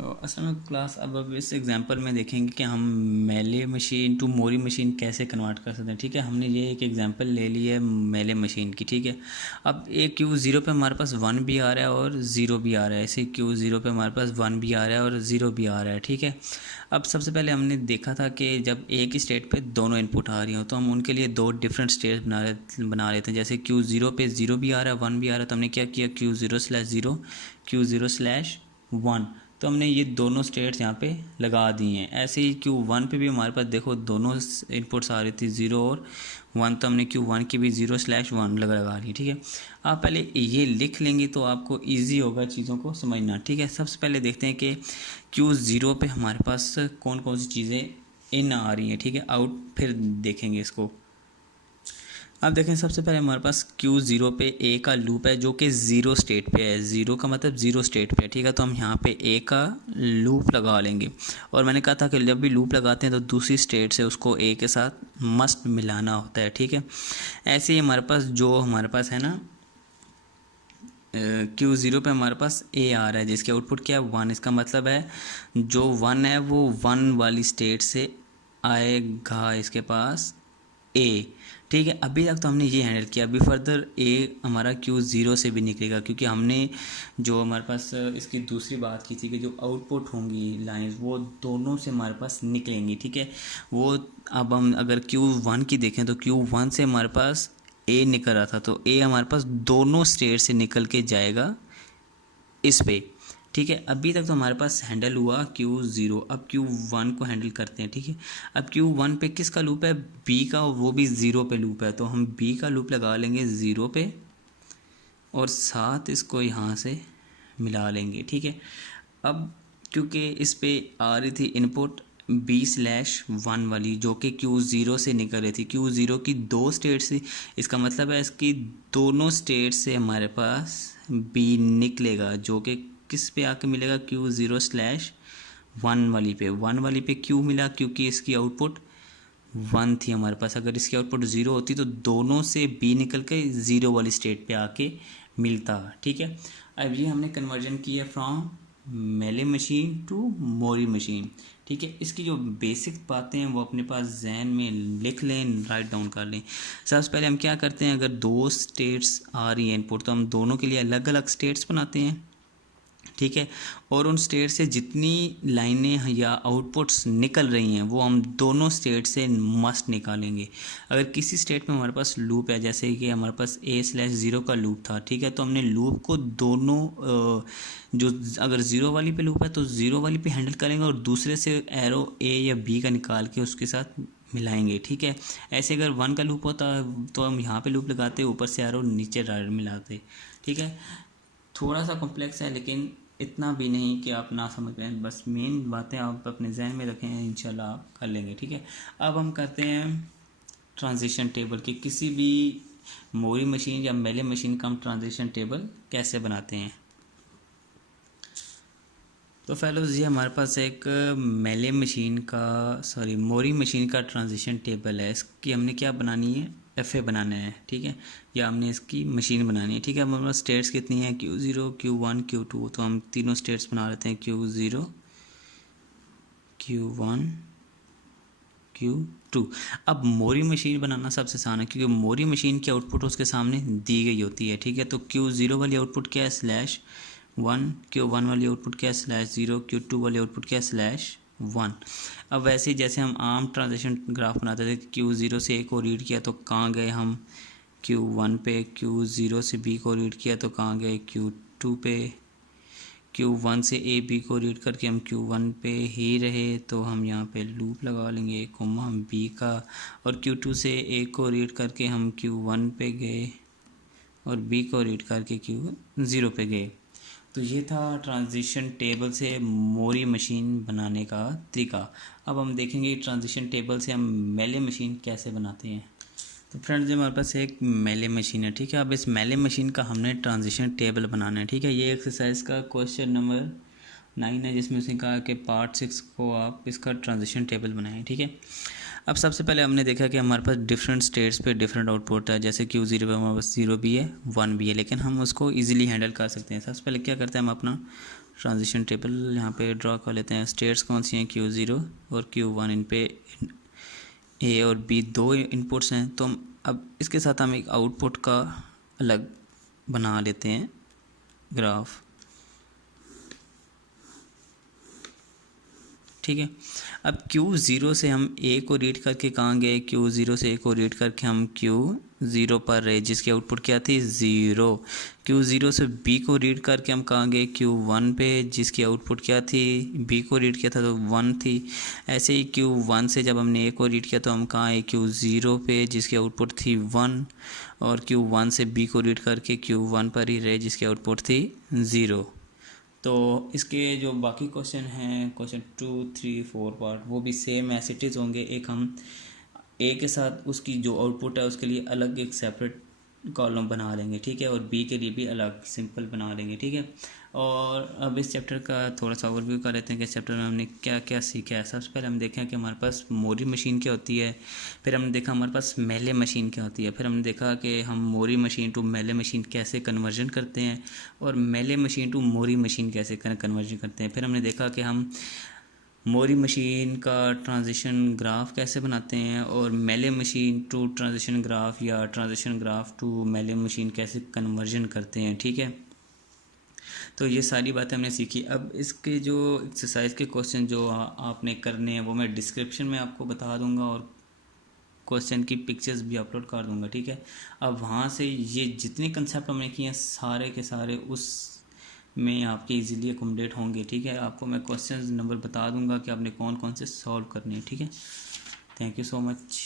असल में क्लास अब इस एग्जांपल में देखेंगे कि हम मेले मशीन टू मोरी मशीन कैसे कन्वर्ट कर सकते हैं। ठीक है, हमने ये एक एग्जांपल ले ली है मेले मशीन की। ठीक है, अब ए क्यू ज़ीरो पे हमारे पास 1 भी आ रहा है और ज़ीरो भी आ रहा है, ऐसे क्यू ज़ीरो पे हमारे पास 1 भी आ रहा है और ज़ीरो भी आ रहा है। ठीक है, अब सबसे पहले हमने देखा था कि जब एक ही स्टेट पे दोनों इनपुट आ रही हो तो हम उनके लिए दो डिफरेंट स्टेट बना लेते हैं। जैसे क्यू ज़ीरो पे ज़ीरो भी आ रहा है 1 भी आ रहा है, तो हमने क्या किया, Q zero slash zero, Q zero slash 1, तो हमने ये दोनों स्टेट्स यहाँ पे लगा दी हैं। ऐसे ही Q1 पे भी हमारे पास देखो दोनों इनपुट्स आ रही थी 0 और 1, तो हमने Q1 की भी 0/1 लगा ली। ठीक है, आप पहले ये लिख लेंगे तो आपको इजी होगा चीज़ों को समझना। ठीक है, सबसे पहले देखते हैं कि Q0 पे हमारे पास कौन कौन सी चीज़ें इन आ रही हैं। ठीक है, आउट फिर देखेंगे इसको। अब देखें, सबसे पहले हमारे पास Q0 पे ए का लूप है जो कि ज़ीरो स्टेट पे है। ज़ीरो का मतलब ज़ीरो स्टेट पे है। ठीक है, तो हम यहाँ पे ए का लूप लगा लेंगे। और मैंने कहा था कि जब भी लूप लगाते हैं तो दूसरी स्टेट से उसको ए के साथ मस्ट मिलाना होता है। ठीक है, ऐसे ही हमारे पास जो हमारे पास है ना Q0 पे हमारे पास ए आ रहा है जिसके आउटपुट क्या है 1। इसका मतलब है जो 1 है वो 1 वाली स्टेट से आएगा इसके पास ए। ठीक है, अभी तक तो हमने ये हैंडल किया। अभी फर्दर ए हमारा Q0 से भी निकलेगा, क्योंकि हमने जो हमारे पास इसकी दूसरी बात की थी कि जो आउटपुट होंगी लाइंस वो दोनों से हमारे पास निकलेंगी। ठीक है, वो अब हम अगर Q1 की देखें तो Q1 से हमारे पास ए निकल रहा था, तो ए हमारे पास दोनों स्टेट से निकल के जाएगा इस पे। ठीक है, अभी तक तो हमारे पास हैंडल हुआ Q0। अब Q1 को हैंडल करते हैं। ठीक है, अब Q1 पे किसका लूप है, B का, वो भी 0 पे लूप है, तो हम B का लूप लगा लेंगे 0 पे और साथ इसको यहाँ से मिला लेंगे। ठीक है, अब क्योंकि इस पे आ रही थी इनपुट B/1 वाली जो कि Q0 से निकल रही थी। Q0 की दो स्टेट थी, इसका मतलब है इसकी दोनों स्टेट से हमारे पास B निकलेगा जो कि किस पे आके मिलेगा, Q0/1 वाली पे। 1 वाली पे क्यों मिला, क्योंकि इसकी आउटपुट 1 थी हमारे पास। अगर इसकी आउटपुट 0 होती तो दोनों से B निकल के 0 वाली स्टेट पे आके मिलता। ठीक है, अब ये हमने कन्वर्जन की है फ्रॉम मेले मशीन टू मोरी मशीन। ठीक है, इसकी जो बेसिक बातें हैं वो अपने पास जहन में लिख लें, राइट डाउन कर लें। सबसे पहले हम क्या करते हैं, अगर दो स्टेट्स आ रही हैं इनपुट तो हम दोनों के लिए अलग अलग स्टेट्स बनाते हैं। ठीक है, और उन स्टेट से जितनी लाइनें या आउटपुट्स निकल रही हैं वो हम दोनों स्टेट से मस्ट निकालेंगे। अगर किसी स्टेट में हमारे पास लूप है, जैसे कि हमारे पास A/0 का लूप था। ठीक है, तो हमने लूप को दोनों जो अगर 0 वाली पे लूप है तो 0 वाली पे हैंडल करेंगे और दूसरे से एरो A या B का निकाल के उसके साथ मिलाएंगे। ठीक है, ऐसे अगर 1 का लूप होता तो हम यहाँ पे लूप लगाते, ऊपर से एरो नीचे मिलाते। ठीक है, थोड़ा सा कॉम्प्लेक्स है लेकिन इतना भी नहीं कि आप ना समझ पाएँ, बस मेन बातें आप अपने जहन में रखें, इंशाल्लाह आप कर लेंगे। ठीक है, अब हम करते हैं ट्रांजिशन टेबल की। किसी भी मोरी मशीन या मेले मशीन का हम ट्रांजिशन टेबल कैसे बनाते हैं। तो फेलोज ये हमारे पास एक मेले मशीन का मोरी मशीन का ट्रांजिशन टेबल है। इसकी हमने क्या बनानी है, FA बनाना है। ठीक है, या हमने इसकी मशीन बनानी है। ठीक है, हमारे पास स्टेट्स कितनी है, Q0, Q1, Q2, तो हम तीनों स्टेट्स बना लेते हैं, Q0, Q1, Q2। अब मोरी मशीन बनाना सबसे आसान है क्योंकि मोरी मशीन की आउटपुट उसके सामने दी गई होती है। ठीक है, तो Q0 वाली आउटपुट क्या है, /1, Q1 वाली आउटपुट क्या है, /0, Q2 वाली आउटपुट क्या है, /1। अब वैसे ही जैसे हम आम ट्रांजिशन ग्राफ बनाते थे, Q0 से A को रीड किया तो कहाँ गए हम Q1 पे, Q0 से B को रीड किया तो कहाँ गए Q2 पे, Q1 से A B को रीड करके हम Q1 पे ही रहे तो हम यहाँ पे लूप लगा लेंगे कोमा हम B का, और Q2 से A को रीड करके हम Q1 पे गए और B को रीड करके Q0 पे गए। तो ये था ट्रांजिशन टेबल से मोरी मशीन बनाने का तरीका। अब हम देखेंगे ट्रांजिशन टेबल से हम मेले मशीन कैसे बनाते हैं। तो फ्रेंड्स, हमारे पास एक मेले मशीन है। ठीक है, अब इस मेले मशीन का हमने ट्रांजिशन टेबल बनाना है। ठीक है, ये एक्सरसाइज का क्वेश्चन नंबर 9 है जिसमें उसने कहा कि पार्ट 6 को आप इसका ट्रांजिशन टेबल बनाएं। ठीक है, अब सबसे पहले हमने देखा कि हमारे पास डिफरेंट स्टेट्स पे डिफरेंट आउटपुट है। जैसे Q0 पे हमारे पास 0 भी है 1 भी है, लेकिन हम उसको ईजिली हैंडल कर सकते हैं। सबसे पहले क्या करते हैं, हम अपना ट्रांजिशन टेबल यहाँ पे ड्रॉ कर लेते हैं। स्टेट्स कौन सी हैं, Q0 और Q1, इन पे A और B दो इनपुट्स हैं। तो हम अब इसके साथ हम एक आउटपुट का अलग बना लेते हैं ग्राफ, ठीक है। अब Q0 से हम A को रीड करके कहाँ गए, Q0 से A को रीड करके हम Q0 पर रहे, जिसकी आउटपुट क्या थी, 0। Q0 से B को रीड करके हम कहाँ गए, Q1 पे, जिसकी आउटपुट क्या थी, B को रीड किया था तो 1 थी। ऐसे ही Q1 से जब हमने A को रीड किया तो हम कहाँ आए, Q0 पे, जिसकी आउटपुट थी 1, और Q1 से B को रीड करके Q1 पर ही रहे, जिसकी आउटपुट थी 0। तो इसके जो बाकी क्वेश्चन हैं, क्वेश्चन 2, 3, 4 पार्ट, वो भी सेम एज इट इज़ होंगे। एक हम ए के साथ उसकी जो आउटपुट है उसके लिए अलग एक सेपरेट कॉलम बना लेंगे, ठीक है, और बी के लिए भी अलग सिंपल बना लेंगे, ठीक है। और अब इस चैप्टर का थोड़ा सा ओवरव्यू कर लेते हैं कि इस चैप्टर में हमने क्या क्या सीखा है। सबसे पहले हम देखें कि हमारे पास मोरी मशीन क्या होती है, फिर हमने देखा हमारे पास मेले मशीन क्या होती है, फिर हमने देखा कि हम मोरी मशीन टू मेले मशीन कैसे कन्वर्जन करते हैं, और मेले मशीन टू मोरी मशीन कैसे कन्वर्जन करते हैं। फिर हमने देखा कि हम मोरी मशीन का ट्रांजिशन ग्राफ कैसे बनाते हैं, और मेले मशीन टू ट्रांजिशन ग्राफ या ट्रांजिशन ग्राफ टू मेले मशीन कैसे कन्वर्जन करते हैं, ठीक है। तो ये सारी बातें हमने सीखी। अब इसके जो एक्सरसाइज के क्वेश्चन जो आपने करने हैं वो मैं डिस्क्रिप्शन में आपको बता दूंगा, और क्वेश्चन की पिक्चर्स भी अपलोड कर दूंगा, ठीक है। अब वहाँ से ये जितने कंसेप्ट हमने किए हैं सारे के सारे उस में आपके इजीली अकोमोडेट होंगे, ठीक है। आपको मैं क्वेश्चन नंबर बता दूंगा कि आपने कौन कौन से सॉल्व करने हैं, ठीक है। Thank you so much.